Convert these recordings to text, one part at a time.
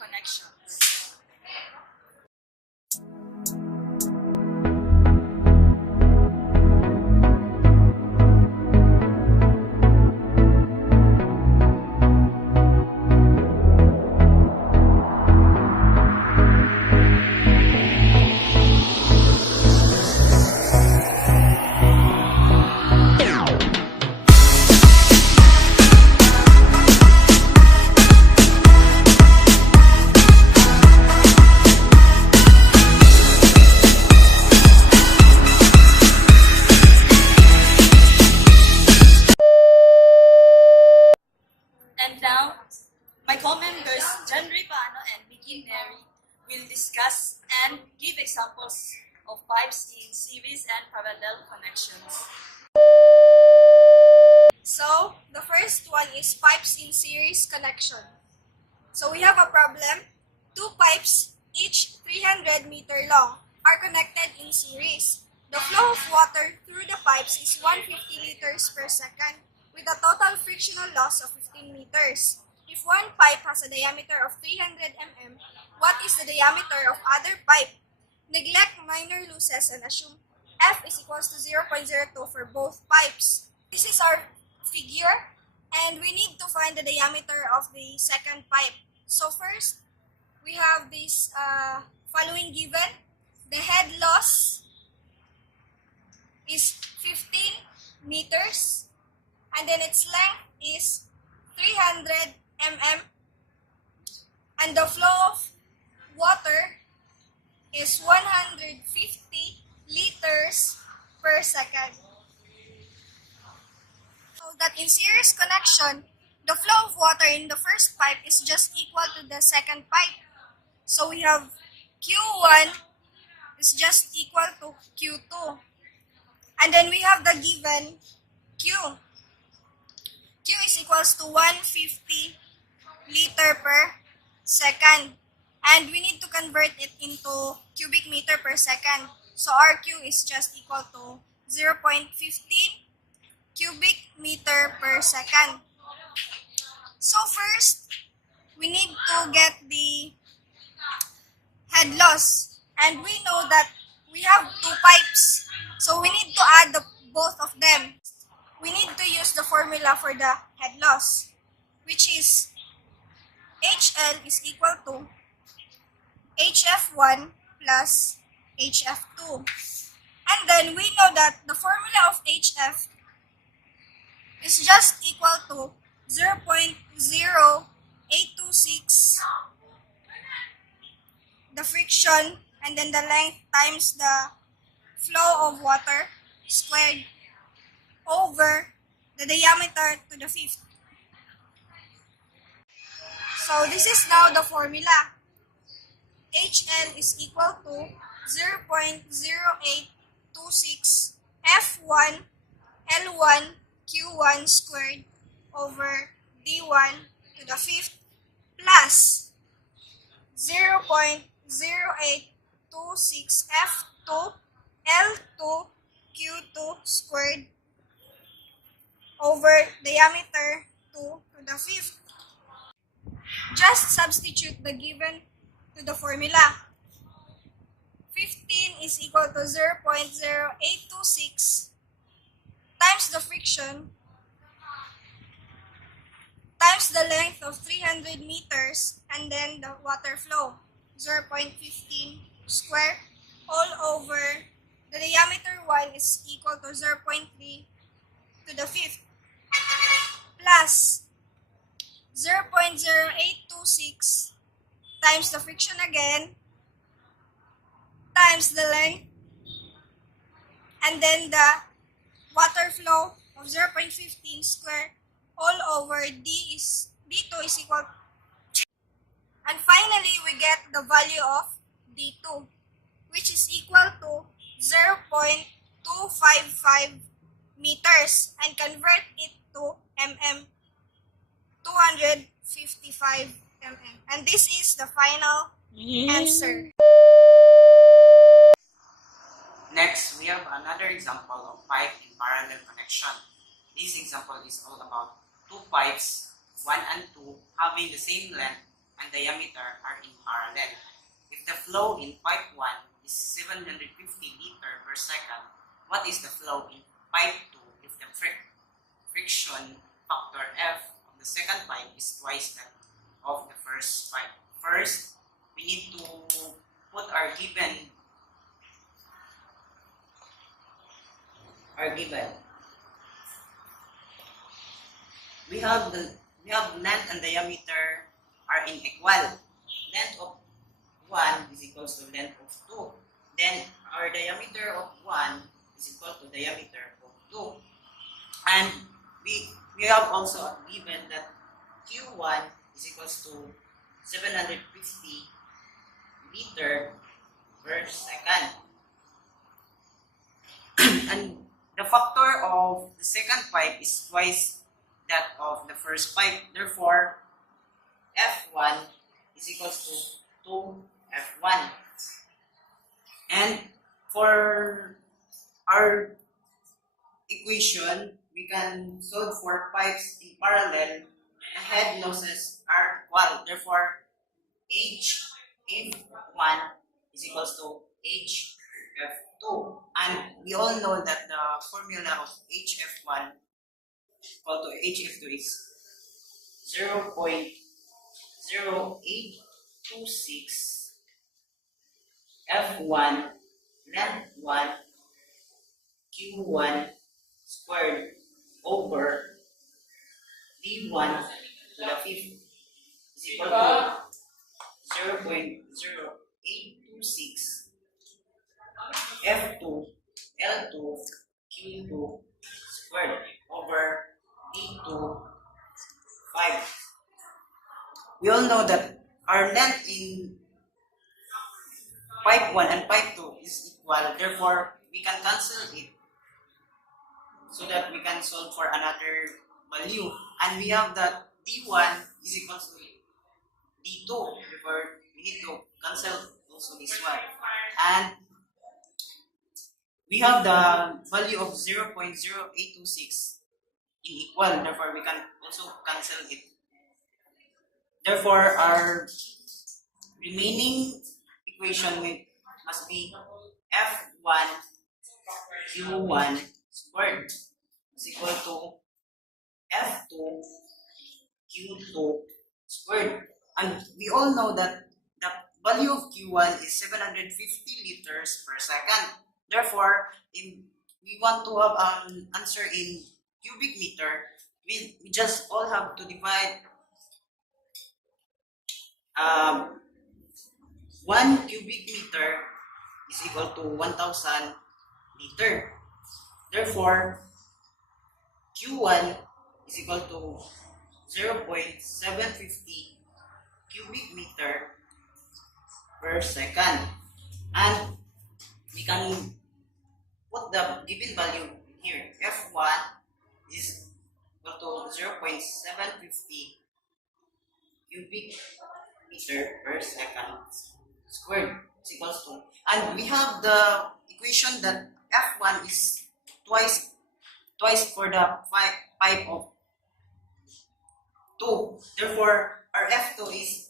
connections. And now, my co-members, PAANO and MIGGY NERI, will discuss and give examples of pipes in series and parallel connections. So, the first one is pipes in series connection. So, we have a problem. Two pipes, each 300 meter long, are connected in series. The flow of water through the pipes is 150 liters per second with a total frictional loss of 15 meters. If one pipe has a diameter of 300 mm, what is the diameter of other pipe? Neglect minor losses and assume F is equals to 0.02 for both pipes. This is our figure, and we need to find the diameter of the second pipe. So first, we have this following given. The head loss is 15 meters, and then its length is 300 mm, and the flow of water is 150 liters per second. So that in series connection, the flow of water in the first pipe is just equal to the second pipe. So we have Q1 is just equal to Q2. And then we have the given Q. Q is equals to 150 liter per second. And we need to convert it into cubic meter per second. So our Q is just equal to 0.15 cubic meter per second. So first, we need to get the head loss. And we know that we have two pipes. So we need to add both of them. We need to use the formula for the head loss, which is HL is equal to HF1 plus HF2. And then we know that the formula of HF is just equal to 0.0826 the friction, and then the length times the flow of water squared over the diameter to the fifth. So this is now the formula. HL is equal to 0.0826 F1 L1 Q1 squared over D1 to the fifth plus 0.0826 F2 L2 Q2 squared over diameter 2 to the fifth. Just substitute the given to the formula. 15 is equal to 0.0826 times the friction times the length of 300 meters and then the water flow, 0.15 square all over the diameter 1 is equal to 0.3 to the fifth plus 0.0826 times the friction again times the length and then the water flow of 0.15 square all over D2 is equal, and finally we get the value of D2, which is equal to 0.255 meters, and convert it to mm, 255 mm. And this is the final answer. Next, we have another example of pipe in parallel connection. This example is all about two pipes, 1 and 2, having the same length and diameter are in parallel. If the flow in pipe 1 is 750 liter per second, what is the flow in pipe 2 if the friction factor F of the second pipe is twice that of the first pipe? First, we need to put our given. We have length and diameter are inequal. Length of 1 is equals to length of 2. Then our diameter of 1 is equal to diameter of 2. And we have also given that Q1 is equals to 750 liter per second. And the factor of the second pipe is twice that of the first pipe. Therefore, F1 is equals to 2F1. And for our equation, we can solve for pipes in parallel. The head losses are equal. Therefore, HF1 is equals to HF2. And we all know that the formula of HF1 equal to HF2 is 0.0826 F1 length 1 Q1 squared over D1 to the fifth is equal to 0.0826 F2 L2 Q2 squared over D2 5. We all know that our length in pipe 1 and pipe 2 is equal. Therefore, we can cancel it so that we can solve for another value. And we have that D1 is equal to D2. Therefore, we need to cancel also this one. And we have the value of 0.0826 in equal. Therefore, we can also cancel it. Therefore, our remaining equation must be F1 Q1 squared is equal to F2 Q2 squared. And we all know that the value of Q1 is 750 liters per second. Therefore, if we want to have an answer in cubic meter, we just all have to divide 1 cubic meter is equal to 1000 liter. Therefore, Q1 is equal to 0.750 cubic meter per second. And we can put the given value here. F1 is equal to 0.750 cubic meter per second squared is equals to, and we have the equation that F1 is twice for the pipe of 2. Therefore, our F2 is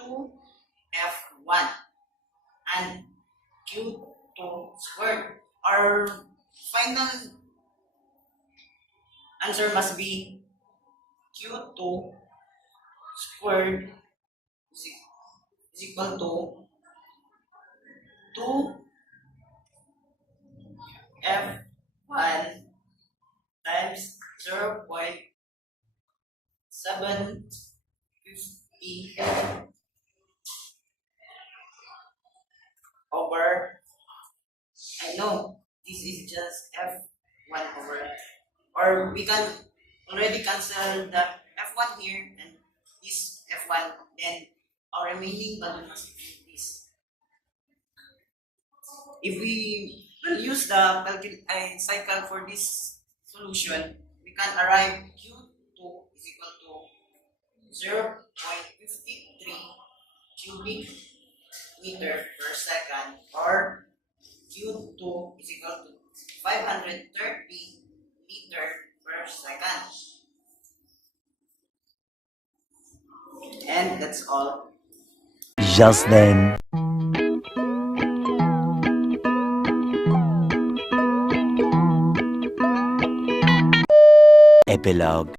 2F1 and Q2 squared. Our final answer must be Q2 squared is equal to 2F1 times 0.750 over, I know this is just F1 over, or we can already cancel the F1 here and this F1, then our remaining value must be this. If we will use the cycle for this solution, we can arrive Q2 is equal to 0.53 cubic meter per second, or Q2 is equal to 530 liter per second. And that's That's all. Just then. Epilogue.